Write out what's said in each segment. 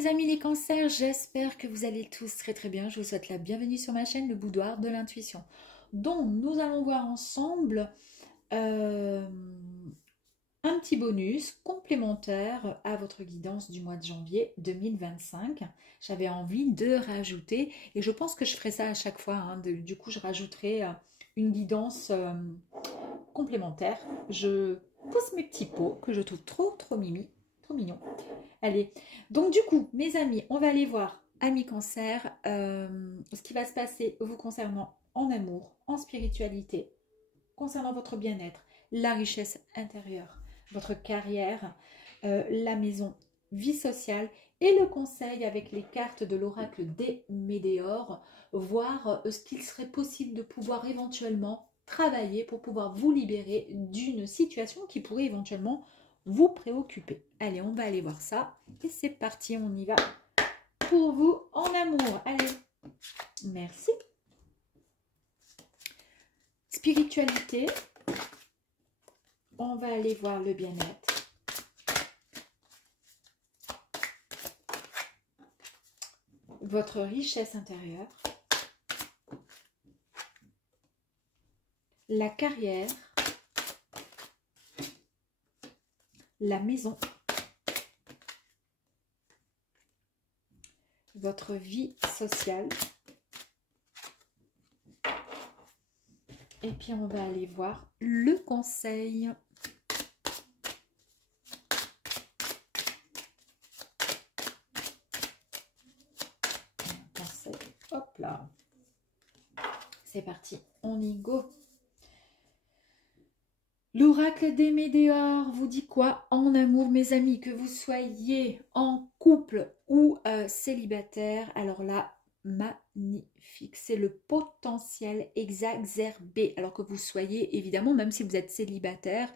mes amis les cancers, j'espère que vous allez tous très très bien. Je vous souhaite la bienvenue sur ma chaîne, le boudoir de l'intuition. Donc nous allons voir ensemble un petit bonus complémentaire à votre guidance du mois de janvier 2025. J'avais envie de rajouter, et je pense que je ferai ça à chaque fois, hein, du coup je rajouterai une guidance complémentaire. Je pousse mes petits pots que je trouve trop mimi, trop mignon. Allez, donc du coup, mes amis, on va aller voir, amis cancer, ce qui va se passer vous concernant en amour, en spiritualité, concernant votre bien-être, la richesse intérieure, votre carrière, la maison, vie sociale et le conseil avec les cartes de l'oracle des Médéors, voir ce qu'il serait possible de pouvoir éventuellement travailler pour pouvoir vous libérer d'une situation qui pourrait éventuellement vous préoccuper. Allez, on va aller voir ça. Et c'est parti, on y va pour vous en amour. Allez, merci. Spiritualité. On va aller voir le bien-être. Votre richesse intérieure. La carrière. La maison, votre vie sociale, et puis on va aller voir le conseil. Conseil, hop là, c'est parti, on y go. L'oracle des Médéors vous dit quoi en amour, mes amis? Que vous soyez en couple ou célibataire, alors là, magnifique. C'est le potentiel exacerbé. Alors que vous soyez, évidemment, même si vous êtes célibataire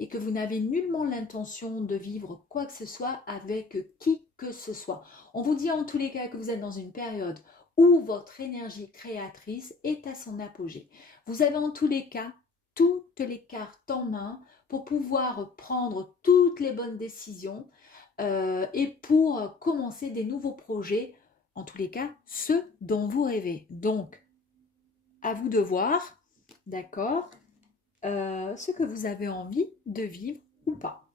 et que vous n'avez nullement l'intention de vivre quoi que ce soit avec qui que ce soit. On vous dit en tous les cas que vous êtes dans une période où votre énergie créatrice est à son apogée. Vous avez en tous les cas toutes les cartes en main pour pouvoir prendre toutes les bonnes décisions et pour commencer des nouveaux projets, en tous les cas, ceux dont vous rêvez. Donc, à vous de voir, d'accord, ce que vous avez envie de vivre ou pas.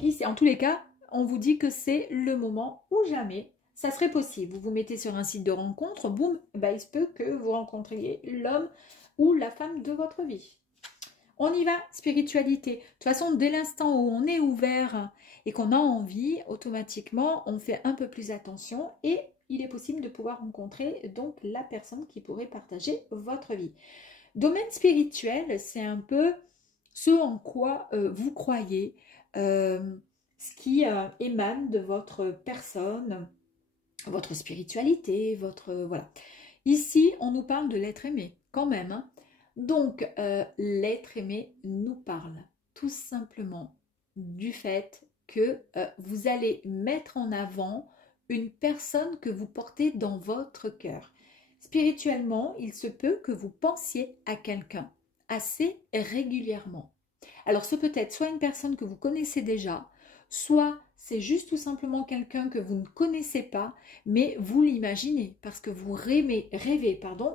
Ici, en tous les cas, on vous dit que c'est le moment ou jamais. Ça serait possible. Vous vous mettez sur un site de rencontre, boum, bah, il se peut que vous rencontriez l'homme ou la femme de votre vie. On y va, spiritualité. De toute façon, dès l'instant où on est ouvert et qu'on a envie, automatiquement, on fait un peu plus attention et il est possible de pouvoir rencontrer donc la personne qui pourrait partager votre vie. Domaine spirituel, c'est un peu ce en quoi vous croyez, ce qui émane de votre personne, votre spiritualité, votre... voilà. Ici, on nous parle de l'être aimé, quand même, hein. Donc, l'être aimé nous parle tout simplement du fait que vous allez mettre en avant une personne que vous portez dans votre cœur. Spirituellement, il se peut que vous pensiez à quelqu'un assez régulièrement. Alors, ce peut être soit une personne que vous connaissez déjà, soit c'est juste tout simplement quelqu'un que vous ne connaissez pas, mais vous l'imaginez parce que vous rêvez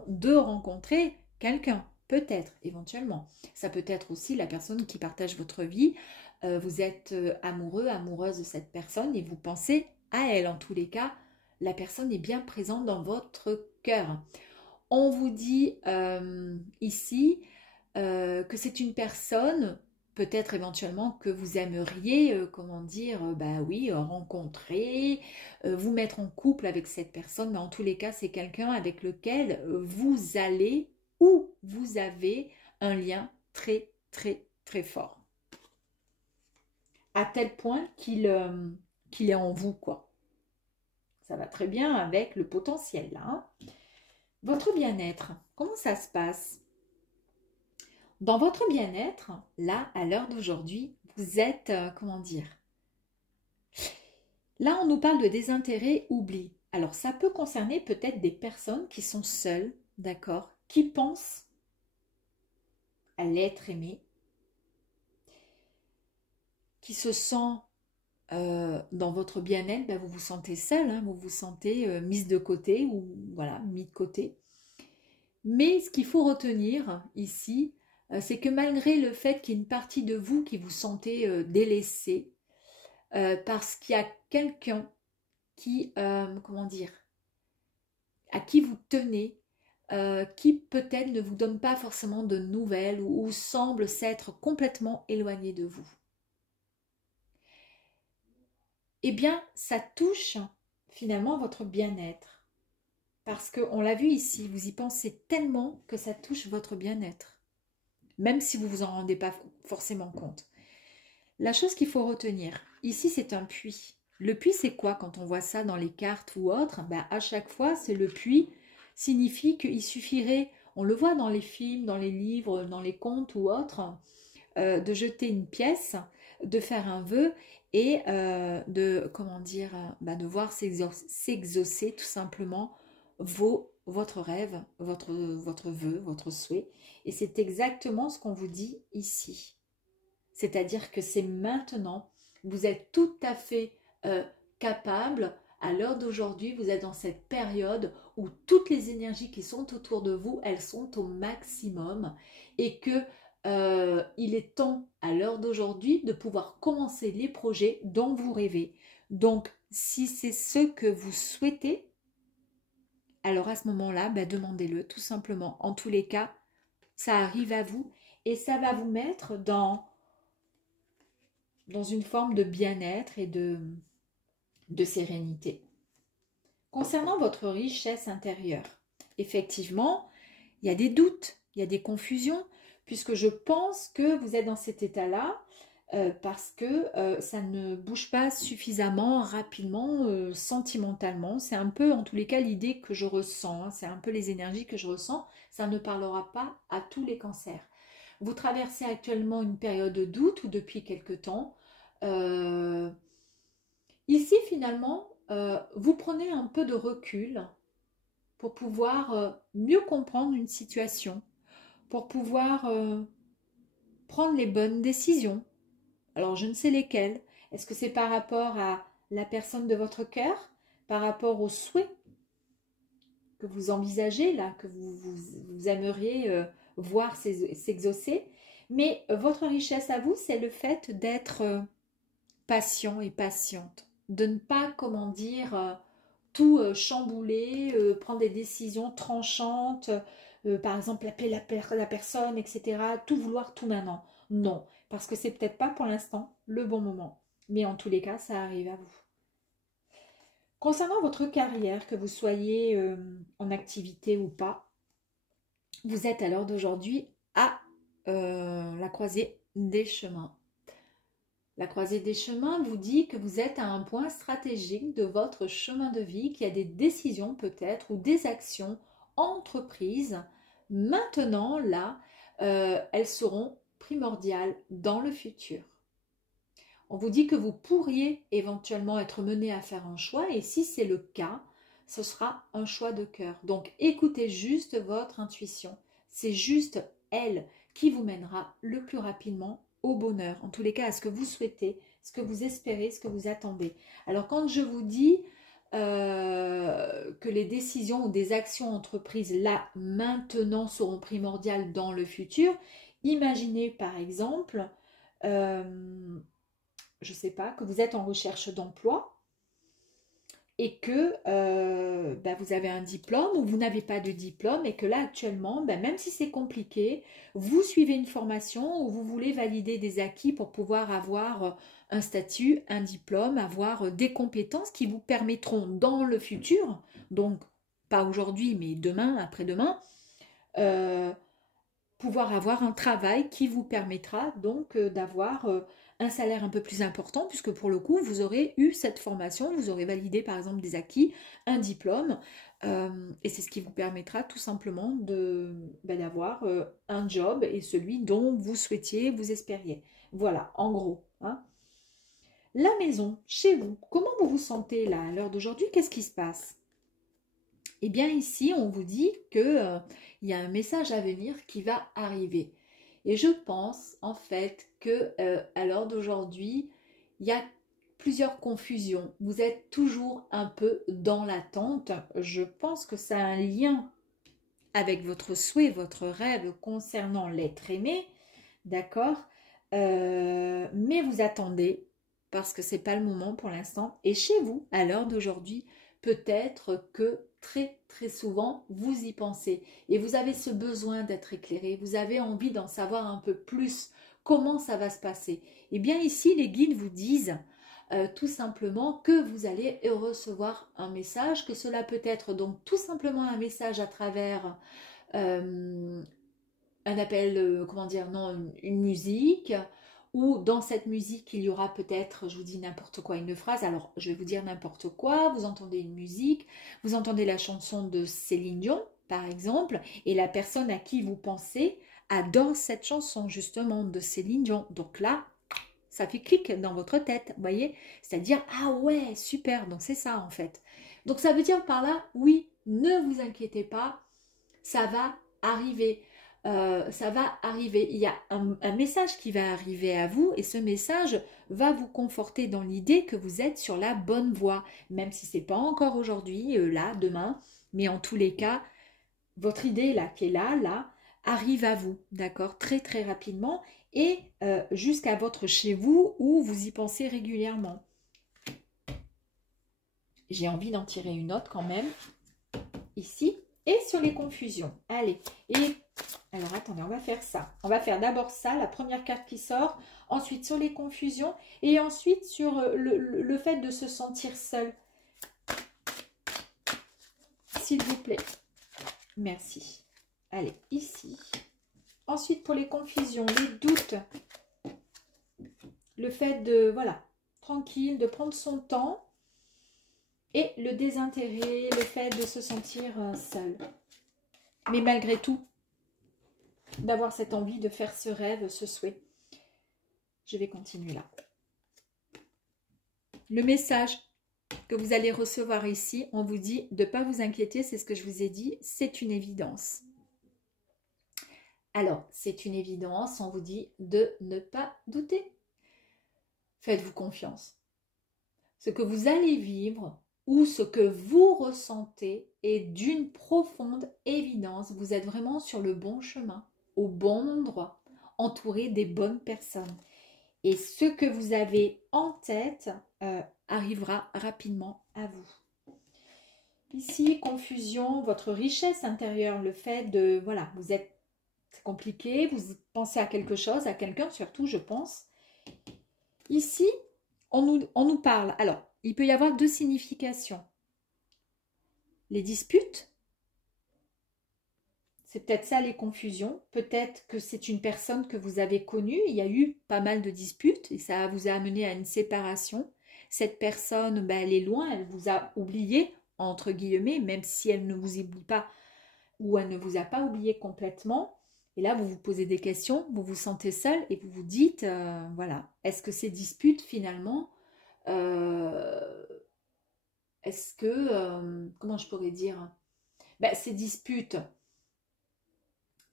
de rencontrer quelqu'un. Peut-être, éventuellement. Ça peut être aussi la personne qui partage votre vie. Vous êtes amoureux, amoureuse de cette personne et vous pensez à elle. En tous les cas, la personne est bien présente dans votre cœur. On vous dit ici que c'est une personne, peut-être éventuellement que vous aimeriez, comment dire, bah oui, rencontrer, vous mettre en couple avec cette personne, mais en tous les cas, c'est quelqu'un avec lequel vous allez ou vous avez un lien très fort. À tel point qu'il est en vous, quoi. Ça va très bien avec le potentiel, là. Hein. Votre bien-être, comment ça se passe? Dans votre bien-être, là, à l'heure d'aujourd'hui, vous êtes, comment dire? Là, on nous parle de désintérêt, oubli. Alors, ça peut concerner peut-être des personnes qui sont seules, d'accord, qui pensent à l'être aimé, qui se sent dans votre bien-être, ben, vous vous sentez seul, hein, vous vous sentez mise de côté ou voilà, mis de côté. Mais ce qu'il faut retenir ici, c'est que malgré le fait qu'il y ait une partie de vous qui vous sentez délaissé, parce qu'il y a quelqu'un qui, comment dire, à qui vous tenez, qui peut-être ne vous donne pas forcément de nouvelles ou semble s'être complètement éloigné de vous. Eh bien, ça touche finalement votre bien-être. Parce qu'on l'a vu ici, vous y pensez tellement que ça touche votre bien-être. Même si vous ne vous en rendez pas forcément compte. La chose qu'il faut retenir, ici c'est un puits. Le puits c'est quoi quand on voit ça dans les cartes ou autres? Ben, à chaque fois c'est le puits signifie qu'il suffirait, on le voit dans les films, dans les livres, dans les contes ou autres, de jeter une pièce, de faire un vœu et de, comment dire, de voir s'exaucer tout simplement votre rêve, votre vœu, votre souhait. Et c'est exactement ce qu'on vous dit ici. C'est-à-dire que c'est maintenant, vous êtes tout à fait capable, à l'heure d'aujourd'hui, vous êtes dans cette période où toutes les énergies qui sont autour de vous, elles sont au maximum et que il est temps, à l'heure d'aujourd'hui, de pouvoir commencer les projets dont vous rêvez. Donc, si c'est ce que vous souhaitez, alors à ce moment-là, demandez-le tout simplement. En tous les cas, ça arrive à vous et ça va vous mettre dans une forme de bien-être et de sérénité. Concernant votre richesse intérieure, effectivement, il y a des doutes, il y a des confusions, puisque je pense que vous êtes dans cet état-là parce que ça ne bouge pas suffisamment rapidement, sentimentalement. C'est un peu, en tous les cas, l'idée que je ressens, hein, c'est un peu les énergies que je ressens. Ça ne parlera pas à tous les cancers. Vous traversez actuellement une période de doute ou depuis quelque temps. Ici, finalement, vous prenez un peu de recul pour pouvoir mieux comprendre une situation, pour pouvoir prendre les bonnes décisions. Alors, je ne sais lesquelles. Est-ce que c'est par rapport à la personne de votre cœur, par rapport aux souhaits que vous envisagez, là, que vous aimeriez voir s'exaucer? Mais votre richesse à vous, c'est le fait d'être patient et patiente, de ne pas, comment dire, tout chambouler, prendre des décisions tranchantes, par exemple appeler la personne, etc. Tout vouloir tout maintenant. Non, parce que c'est peut-être pas pour l'instant le bon moment. Mais en tous les cas, ça arrive à vous. Concernant votre carrière, que vous soyez en activité ou pas, vous êtes à l'heure d'aujourd'hui à la croisée des chemins. La croisée des chemins vous dit que vous êtes à un point stratégique de votre chemin de vie, qu'il y a des décisions peut-être ou des actions entreprises. Maintenant, là, elles seront primordiales dans le futur. On vous dit que vous pourriez éventuellement être mené à faire un choix et si c'est le cas, ce sera un choix de cœur. Donc écoutez juste votre intuition. C'est juste elle qui vous mènera le plus rapidement au bonheur. En tous les cas, à ce que vous souhaitez, ce que vous espérez, ce que vous attendez. Alors quand je vous dis que les décisions ou des actions entreprises là, maintenant, seront primordiales dans le futur, imaginez par exemple... je ne sais pas, que vous êtes en recherche d'emploi et que vous avez un diplôme ou vous n'avez pas de diplôme et que là actuellement, même si c'est compliqué, vous suivez une formation ou vous voulez valider des acquis pour pouvoir avoir un statut, un diplôme, avoir des compétences qui vous permettront dans le futur, donc pas aujourd'hui mais demain, après-demain, pouvoir avoir un travail qui vous permettra donc d'avoir un salaire un peu plus important puisque pour le coup vous aurez eu cette formation, vous aurez validé par exemple des acquis, un diplôme et c'est ce qui vous permettra tout simplement d'avoir un job et celui dont vous souhaitiez, vous espériez. Voilà, en gros. Hein. La maison, chez vous, comment vous vous sentez là à l'heure d'aujourd'hui? Qu'est-ce qui se passe? Eh bien ici, on vous dit qu'il y a un message à venir qui va arriver. Et je pense en fait que à l'heure d'aujourd'hui, il y a plusieurs confusions. Vous êtes toujours un peu dans l'attente. Je pense que ça a un lien avec votre souhait, votre rêve concernant l'être aimé, d'accord? Mais vous attendez parce que c'est pas le moment pour l'instant. Et chez vous, à l'heure d'aujourd'hui, peut-être que très souvent, vous y pensez. Et vous avez ce besoin d'être éclairé. Vous avez envie d'en savoir un peu plus. Comment ça va se passer? Eh bien ici, les guides vous disent tout simplement que vous allez recevoir un message, que cela peut être donc tout simplement un message à travers un appel, comment dire, non, une musique, ou dans cette musique, il y aura peut-être, je vous dis n'importe quoi, une phrase, alors je vais vous dire n'importe quoi, vous entendez une musique, vous entendez la chanson de Céline Dion, par exemple, et la personne à qui vous pensez adore cette chanson, justement, de Céline Dion. Donc là, ça fait clic dans votre tête, vous voyez? C'est-à-dire, ah ouais, super, donc c'est ça en fait. Donc ça veut dire par là, oui, ne vous inquiétez pas, ça va arriver. Ça va arriver. Il y a un message qui va arriver à vous et ce message va vous conforter dans l'idée que vous êtes sur la bonne voie, même si ce n'est pas encore aujourd'hui, là, demain, mais en tous les cas, votre idée là, qui est là, arrive à vous, d'accord, très rapidement et jusqu'à votre chez vous où vous y pensez régulièrement. J'ai envie d'en tirer une autre quand même, ici. Et sur les confusions. Allez. Et alors, attendez, on va faire ça. On va faire d'abord ça, la première carte qui sort. Ensuite, sur les confusions. Et ensuite, sur le fait de se sentir seul. S'il vous plaît. Merci. Allez, ici. Ensuite, pour les confusions, les doutes. Le fait de, voilà, tranquille, de prendre son temps. Et le désintérêt, le fait de se sentir seul. Mais malgré tout, d'avoir cette envie de faire ce rêve, ce souhait. Je vais continuer là. Le message que vous allez recevoir ici, on vous dit de ne pas vous inquiéter, c'est ce que je vous ai dit, c'est une évidence. Alors, c'est une évidence, on vous dit de ne pas douter. Faites-vous confiance. Ce que vous allez vivre ou ce que vous ressentez est d'une profonde évidence. Vous êtes vraiment sur le bon chemin, au bon endroit, entouré des bonnes personnes. Et ce que vous avez en tête arrivera rapidement à vous. Ici, confusion, votre richesse intérieure, le fait de, voilà, vous êtes compliqué, vous pensez à quelque chose, à quelqu'un surtout, je pense. Ici, on nous parle. Alors, il peut y avoir deux significations. Les disputes, c'est peut-être ça les confusions. Peut-être que c'est une personne que vous avez connue. Il y a eu pas mal de disputes et ça vous a amené à une séparation. Cette personne, ben, elle est loin, elle vous a oublié, entre guillemets, même si elle ne vous oublie pas ou elle ne vous a pas oublié complètement. Et là, vous vous posez des questions, vous vous sentez seul et vous vous dites, voilà, est-ce que ces disputes finalement, est-ce que, comment je pourrais dire, ben, ces disputes,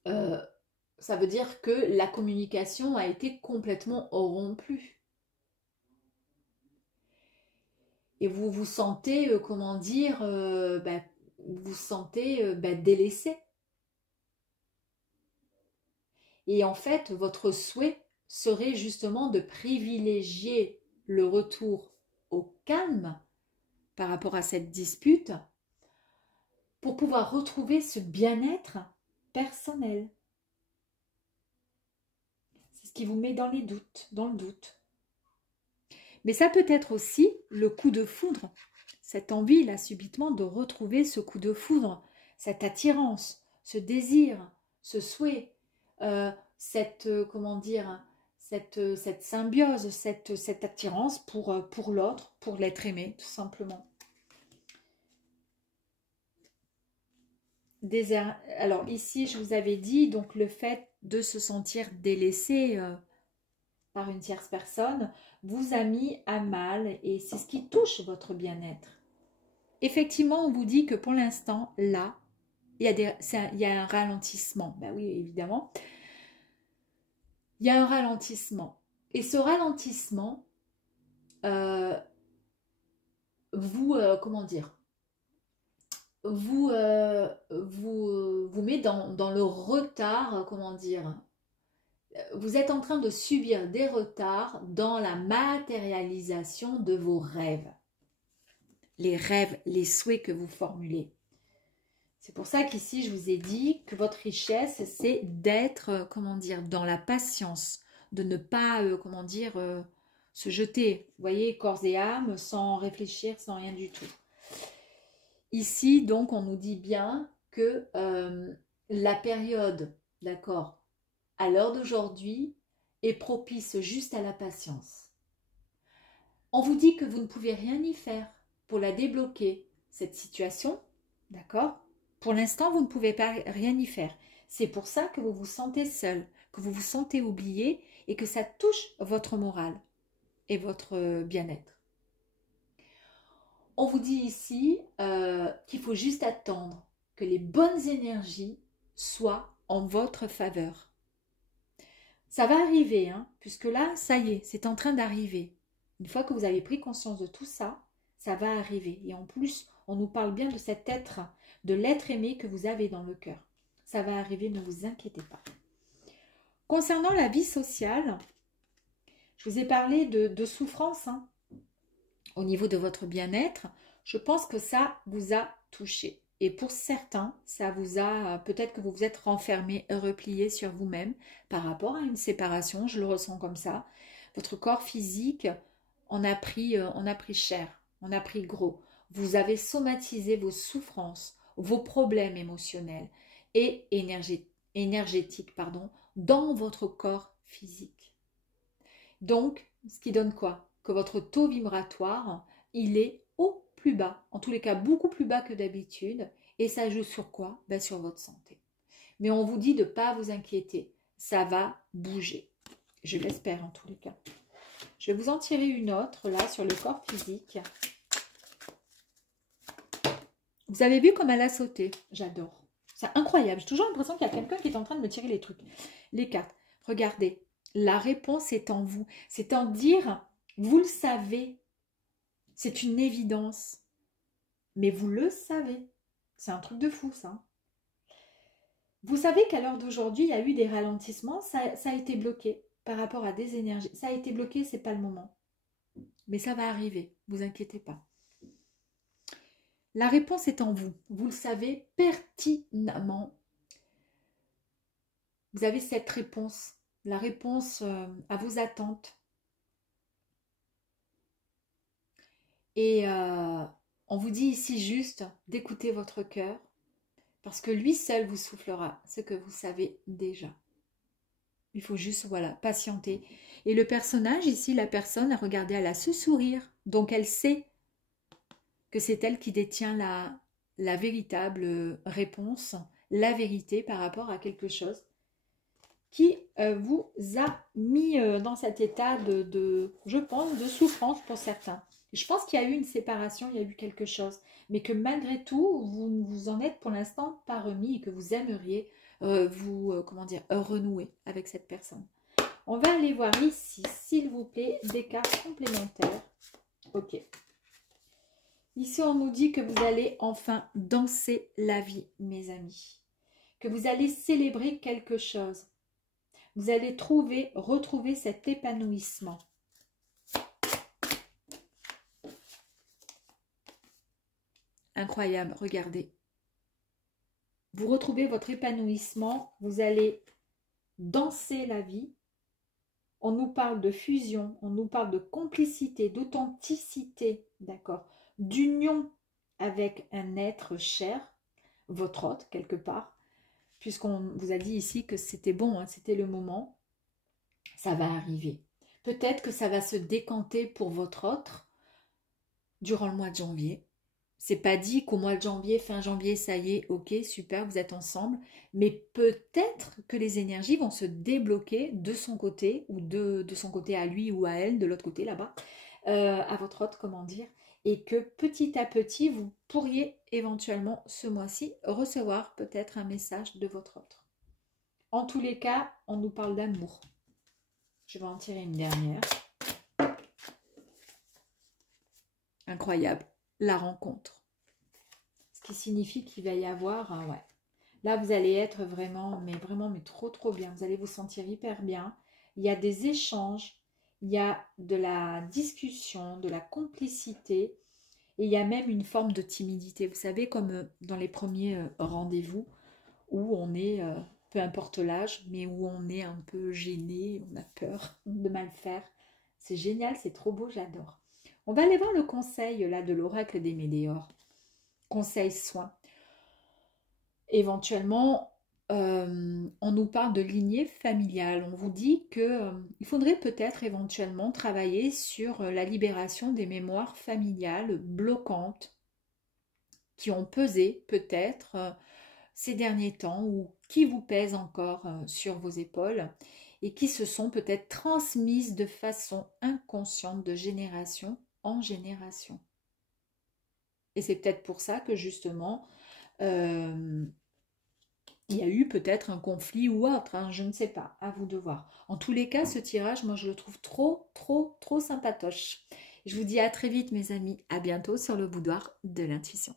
ça veut dire que la communication a été complètement rompue. Et vous vous sentez, comment dire, ben, vous vous sentez ben, délaissé. Et en fait, votre souhait serait justement de privilégier le retour au calme par rapport à cette dispute pour pouvoir retrouver ce bien-être personnel. C'est ce qui vous met dans les doutes, dans le doute. Mais ça peut être aussi le coup de foudre, cette envie là subitement de retrouver ce coup de foudre, cette attirance, ce désir, ce souhait, comment dire, cette symbiose, cette attirance pour l'autre, pour l'être aimé, tout simplement. Alors ici, je vous avais dit, donc le fait de se sentir délaissé par une tierce personne vous a mis à mal et c'est ce qui touche votre bien-être. Effectivement, on vous dit que pour l'instant, là, il y a un ralentissement. Ben oui, évidemment. Il y a un ralentissement. Et ce ralentissement, euh, comment dire, vous met dans le retard, comment dire, vous êtes en train de subir des retards dans la matérialisation de vos rêves. Les rêves, les souhaits que vous formulez. C'est pour ça qu'ici, je vous ai dit que votre richesse, c'est d'être, comment dire, dans la patience, de ne pas, comment dire, se jeter, vous voyez, corps et âme, sans réfléchir, sans rien du tout. Ici, donc, on nous dit bien que la période, d'accord, à l'heure d'aujourd'hui, est propice juste à la patience. On vous dit que vous ne pouvez rien y faire pour la débloquer, cette situation, d'accord? Pour l'instant, vous ne pouvez pas rien y faire. C'est pour ça que vous vous sentez seul, que vous vous sentez oublié et que ça touche votre morale et votre bien-être. On vous dit ici qu'il faut juste attendre que les bonnes énergies soient en votre faveur. Ça va arriver, hein, puisque là, ça y est, c'est en train d'arriver. Une fois que vous avez pris conscience de tout ça, ça va arriver. Et en plus, on nous parle bien de cet être, de l'être aimé que vous avez dans le cœur. Ça va arriver, ne vous inquiétez pas. Concernant la vie sociale, je vous ai parlé de souffrance, hein, au niveau de votre bien-être. Je pense que ça vous a touché. Et pour certains, ça vous a, peut-être que vous vous êtes renfermé, replié sur vous-même par rapport à une séparation, je le ressens comme ça. Votre corps physique on a pris cher, on a pris gros. Vous avez somatisé vos souffrances, vos problèmes émotionnels et énergétiques, dans votre corps physique. Donc, ce qui donne quoi? Que votre taux vibratoire, il est au plus bas, en tous les cas beaucoup plus bas que d'habitude, et ça joue sur quoi? Ben, sur votre santé. Mais on vous dit de ne pas vous inquiéter, ça va bouger. Je l'espère en tous les cas. Je vais vous en tirer une autre, là, sur le corps physique. Vous avez vu comme elle a sauté? J'adore. C'est incroyable. J'ai toujours l'impression qu'il y a quelqu'un qui est en train de me tirer les trucs. Les cartes. Regardez. La réponse est en vous. C'est en dire, vous le savez. C'est une évidence. Mais vous le savez. C'est un truc de fou, ça. Vous savez qu'à l'heure d'aujourd'hui, il y a eu des ralentissements. Ça a été bloqué par rapport à des énergies. Ça a été bloqué, c'est pas le moment. Mais ça va arriver, ne vous inquiétez pas. La réponse est en vous. Vous le savez pertinemment. Vous avez cette réponse, la réponse à vos attentes. Et on vous dit ici juste d'écouter votre cœur, parce que lui seul vous soufflera ce que vous savez déjà. Il faut juste, voilà, patienter. Et le personnage ici, la personne, regardez, elle a ce sourire. Donc elle sait que c'est elle qui détient la véritable réponse, la vérité par rapport à quelque chose qui vous a mis dans cet état je pense, de souffrance pour certains. Je pense qu'il y a eu une séparation, il y a eu quelque chose, mais que malgré tout, vous vous en êtes pour l'instant pas remis et que vous aimeriez comment dire, renouer avec cette personne. On va aller voir ici, s'il vous plaît, des cartes complémentaires. Ok. Ici, on nous dit que vous allez enfin danser la vie, mes amis. Que vous allez célébrer quelque chose. Vous allez retrouver cet épanouissement. Incroyable, regardez. Vous retrouvez votre épanouissement, vous allez danser la vie. On nous parle de fusion, on nous parle de complicité, d'authenticité, d'accord, d'union avec un être cher, votre hôte quelque part, puisqu'on vous a dit ici que c'était bon, hein, c'était le moment, ça va arriver. Peut-être que ça va se décanter pour votre autre durant le mois de janvier. C'est pas dit qu'au mois de janvier, fin janvier, ça y est, ok, super, vous êtes ensemble. Mais peut-être que les énergies vont se débloquer de son côté, ou de son côté à lui ou à elle, de l'autre côté là-bas, à votre autre, comment dire. Et que petit à petit, vous pourriez éventuellement ce mois-ci recevoir peut-être un message de votre autre. En tous les cas, on nous parle d'amour. Je vais en tirer une dernière. Incroyable. La rencontre. Ce qui signifie qu'il va y avoir, ouais. Là, vous allez être vraiment, mais trop bien. Vous allez vous sentir hyper bien. Il y a des échanges, il y a de la discussion, de la complicité, et il y a même une forme de timidité. Vous savez, comme dans les premiers rendez-vous, où on est, peu importe l'âge, mais où on est un peu gêné, on a peur de mal faire. C'est génial, c'est trop beau, j'adore. On va aller voir le conseil là de l'oracle des Météores. Conseil soin. Éventuellement, on nous parle de lignée familiale. On vous dit que il faudrait peut-être éventuellement travailler sur la libération des mémoires familiales bloquantes qui ont pesé peut-être ces derniers temps ou qui vous pèsent encore sur vos épaules et qui se sont peut-être transmises de façon inconsciente de génération en génération. Et c'est peut-être pour ça que justement, il y a eu peut-être un conflit ou autre, hein, je ne sais pas, à vous de voir. En tous les cas, ce tirage, moi je le trouve trop sympatoche. Je vous dis à très vite mes amis, à bientôt sur le boudoir de l'intuition.